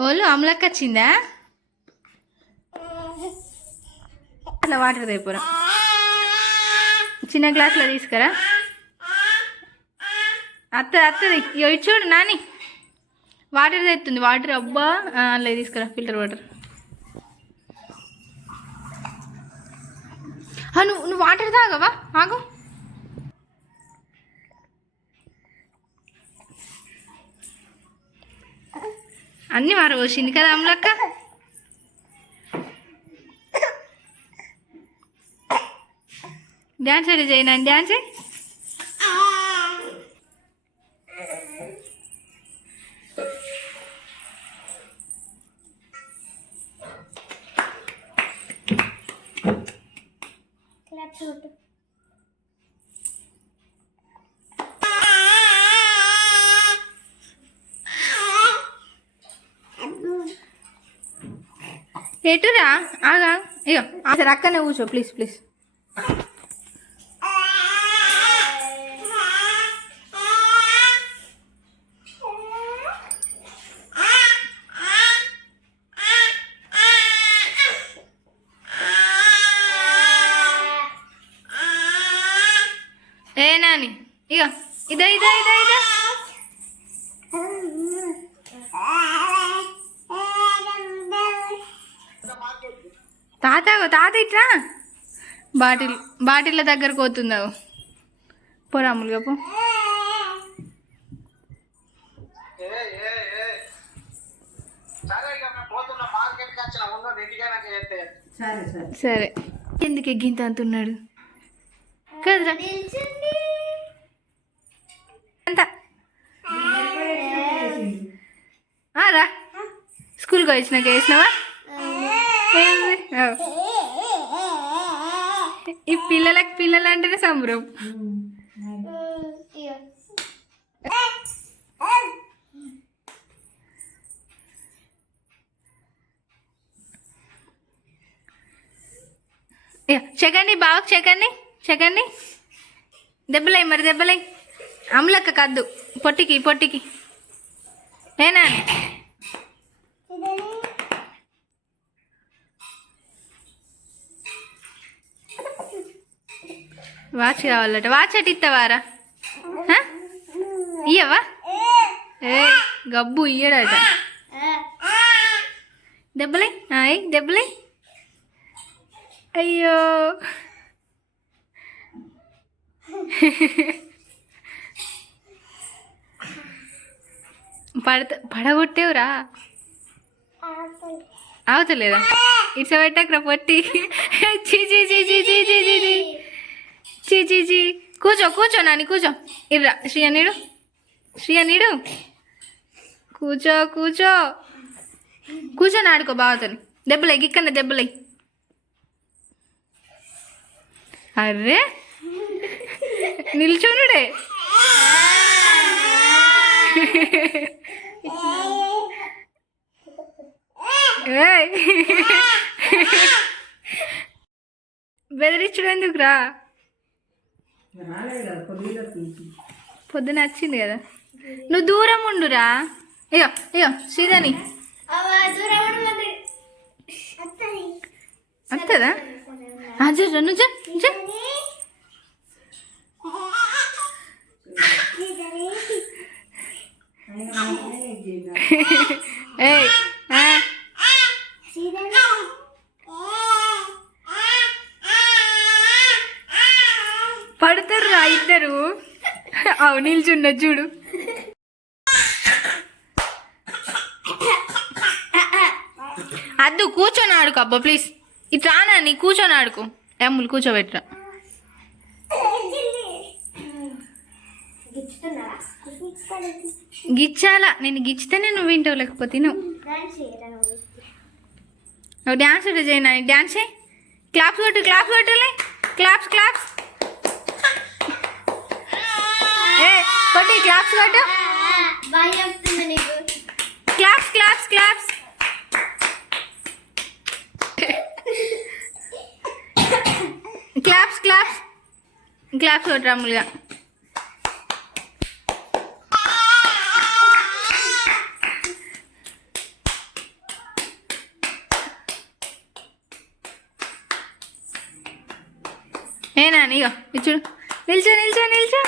ఓళ్ళు అమలక్క వచ్చిందా? అట్లా వాటర్ తెప్పురా, చిన్న గ్లాసులో తీసుకురా. అత్తది ఇటు చూడు నాని, వాటర్ తెస్తుంది. వాటర్ అబ్బా అలా తీసుకురా, ఫిల్టర్ వాటర్. నువ్వు వాటర్ తాగవా? ఆగు. అన్నీ మారవచ్చింది కదా అమలక్క. డ్యాన్స్ అయితే చేయనా? డ్యాన్స్ ఎటురా? ఆగా. అయ్యో అసలు అక్కనే కూర్చో ప్లీజ్ ప్లీజ్. ఏ నాని ఇక ఇదే ఇదే ఇదే ఇదే. తాత ఇట్రా. బాటిళ్ళ దగ్గరకు పోతున్నావు. పోరాములుగా పో. సరే ఎందుకు ఎగ్గింత అంటున్నాడు కదరా? అంత రా, స్కూల్కి వచ్చినాక వేసినావా? ఈ పిల్లలు అంటేనే సంబరం. చెకండి బాగా చెకండి. దెబ్బలై మరి దెబ్బలై. అమలక్క కద్దు పొట్టికి ఏనా? వాచ్ కావాలట. వాచ్ అటు ఇస్తావారా? ఇయ్యవా? ఏ గబ్బు ఇయ్యడట. దెబ్బలై దెబ్బలై. అయ్యో పడగొట్టేవురా. అవతలేదా? ఇట్స్ పెట్టకరా పొట్టి. చీ కూర్చో నాని కూర్చో. ఇర్రా శ్రీయ నీడు కూర్చొని ఆడుకో బావతని. దెబ్బలై గిక్కన్న దెబ్బలై. అర్రే నిల్చోనుడే. బెదిరించుడు ఎందుకురా? పొద్దున వచ్చింది కదా. నువ్వు దూరం ఉండురా. అయ్యో శ్రీధని వస్తుందా? పడతారు ఇద్దరు. అవు నిల్చున్న చూడు. అద్దు కూర్చొని ఆడుకో. అబ్బా ప్లీజ్ ఇటు రానా? నీ కూర్చొని ఆడుకో. అమ్ములు కూర్చోబెట్టరా. గిచ్చాలా? నేను గిచ్చితేనే నువ్వు వింటావు, లేకపోతే నువ్వు డ్యాన్స్ చేయనా? డ్యాన్స్ చేయి. క్లాప్స్ కొట్టలే. క్లాప్స్ కొట్టి క్లాప్స్ కొట్టు. క్లాప్స్ కొట్టు రాములుగా. ఏ నాని ఇగో ఇచ్చుడు నిల్చో నిల్చో నిల్చో